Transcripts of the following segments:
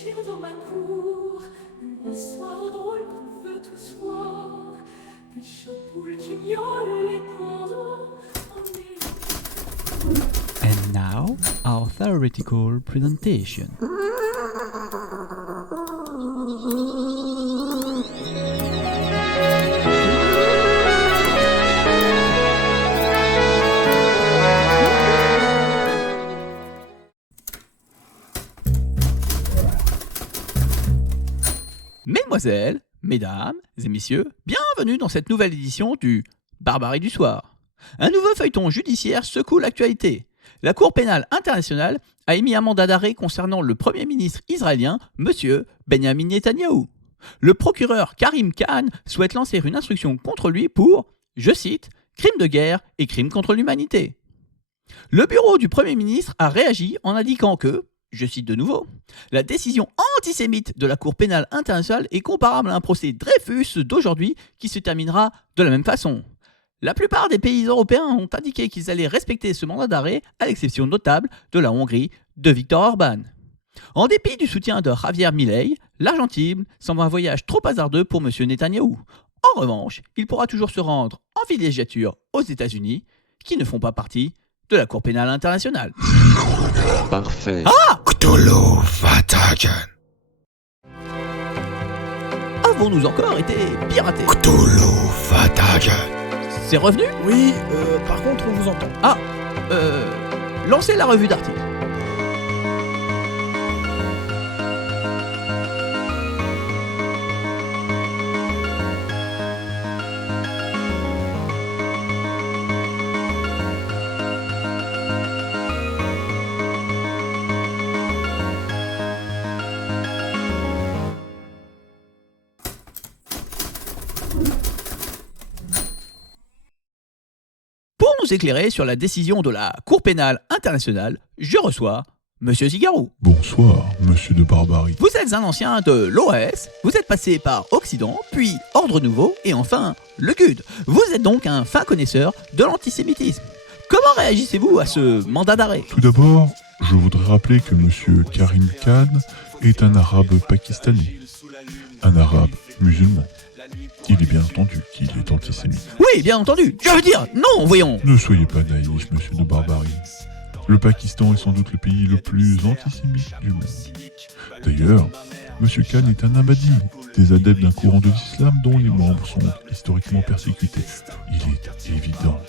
sortir dans ma cour, une histoire drôle qu'on veut tous voir. Des chapoules qui miaulent les pendants, And now, our theoretical presentation. Mesdemoiselles, mesdames et messieurs, bienvenue dans cette nouvelle édition du Barbarie du soir. Un nouveau feuilleton judiciaire secoue l'actualité. La Cour pénale internationale a émis un mandat d'arrêt concernant le Premier ministre israélien, M. Benjamin Netanyahou. Le procureur Karim Khan souhaite lancer une instruction contre lui pour, je cite, crime de guerre et crime contre l'humanité. Le bureau du Premier ministre a réagi en indiquant que, je cite de nouveau, la décision antisémite de la Cour pénale internationale est comparable à un procès Dreyfus d'aujourd'hui qui se terminera de la même façon. La plupart des pays européens ont indiqué qu'ils allaient respecter ce mandat d'arrêt, à l'exception notable de la Hongrie de Viktor Orban. En dépit du soutien de Javier Milei, l'Argentine semble un voyage trop hasardeux pour M. Netanyahou. En revanche, il pourra toujours se rendre en villégiature aux États-Unis, qui ne font pas partie de la Cour pénale internationale. Parfait. Ah! Cthulhu Fatagan. Avons-nous encore été piratés? Cthulhu Fatagan. C'est revenu? Oui, par contre, on vous entend. Lancez la revue d'articles. Pour nous éclairer sur la décision de la Cour pénale internationale, je reçois Monsieur Zigarou. Bonsoir, monsieur de Barbarie. Vous êtes un ancien de l'OAS, vous êtes passé par Occident, puis Ordre Nouveau, et enfin le GUD. Vous êtes donc un fin connaisseur de l'antisémitisme. Comment réagissez-vous à ce mandat d'arrêt? Tout d'abord, je voudrais rappeler que monsieur Karim Khan est un arabe pakistanais. Un arabe musulman. Il est bien entendu qu'il est antisémite. Oui, bien entendu. Je veux dire, non, voyons. Ne soyez pas naïf, monsieur de Barbarie. Le Pakistan est sans doute le pays le plus antisémite du monde. D'ailleurs, monsieur Khan est un Ahmadi, des adeptes d'un courant de l'islam dont les membres sont historiquement persécutés. Il est évident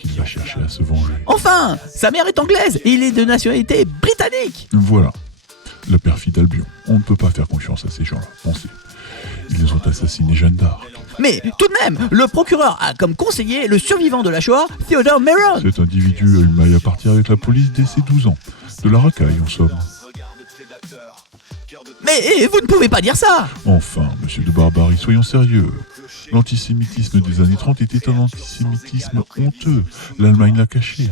qu'il va chercher à se venger. Enfin, sa mère est anglaise et il est de nationalité britannique. Voilà, la perfide Albion. On ne peut pas faire confiance à ces gens-là, pensez. Ils ont assassiné Jeanne d'Arc. Mais tout de même, le procureur a comme conseiller le survivant de la Shoah, Theodore Meron. Cet individu a eu maille à partir avec la police dès ses 12 ans. De la racaille, en somme. Mais vous ne pouvez pas dire ça. Enfin, monsieur de Barbarie, soyons sérieux. L'antisémitisme des années 30 était un antisémitisme honteux. L'Allemagne l'a caché.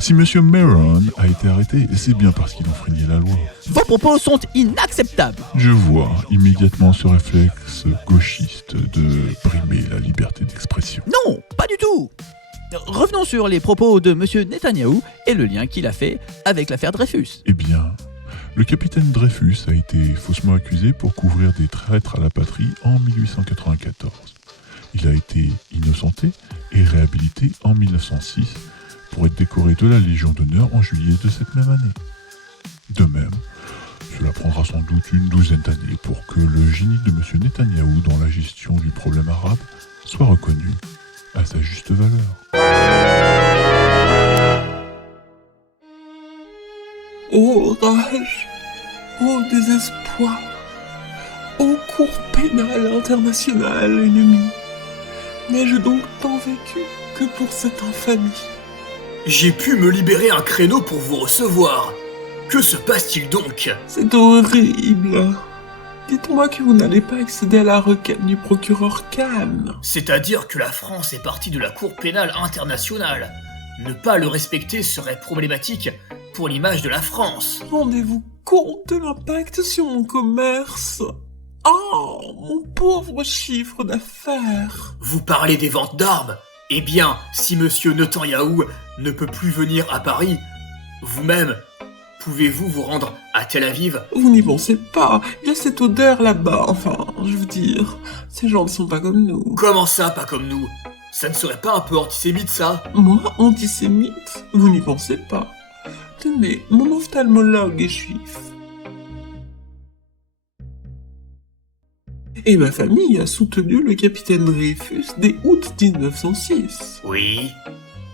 Si monsieur Meron a été arrêté, c'est bien parce qu'il enfreignait la loi. Vos propos sont inacceptables. Je vois immédiatement ce réflexe gauchiste de brimer la liberté d'expression. Non, pas du tout. Revenons sur les propos de M. Netanyahou et le lien qu'il a fait avec l'affaire Dreyfus. Eh bien, le capitaine Dreyfus a été faussement accusé pour couvrir des traîtres à la patrie en 1894. Il a été innocenté et réhabilité en 1906 pour être décoré de la Légion d'honneur en juillet de cette même année. De même, cela prendra sans doute une douzaine d'années pour que le génie de M. Netanyahou dans la gestion du problème arabe soit reconnu à sa juste valeur. Ô rage, ô désespoir, ô Cour pénale internationale ennemie, n'ai-je donc tant vécu que pour cette infamie? J'ai pu me libérer un créneau pour vous recevoir. Que se passe-t-il donc? C'est horrible. Dites-moi que vous n'allez pas accéder à la requête du procureur Khan. C'est-à-dire que la France est partie de la Cour pénale internationale. Ne pas le respecter serait problématique pour l'image de la France. Rendez-vous compte de l'impact sur mon commerce. Oh, mon pauvre chiffre d'affaires. Vous parlez des ventes d'armes? Eh bien, si monsieur Netanyahou ne peut plus venir à Paris, vous-même Pouvez-vous vous rendre à Tel Aviv? Vous n'y pensez pas, il y a cette odeur là-bas, enfin, je veux dire, ces gens ne sont pas comme nous. Comment ça, pas comme nous? Ça ne serait pas un peu antisémite, ça? Moi, antisémite? Vous n'y pensez pas. Tenez, mon ophtalmologue est juif. Et ma famille a soutenu le capitaine Dreyfus dès août 1906. Oui,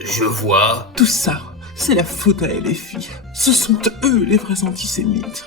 je vois. Tout ça, c'est la faute à LFI. Ce sont eux les vrais antisémites.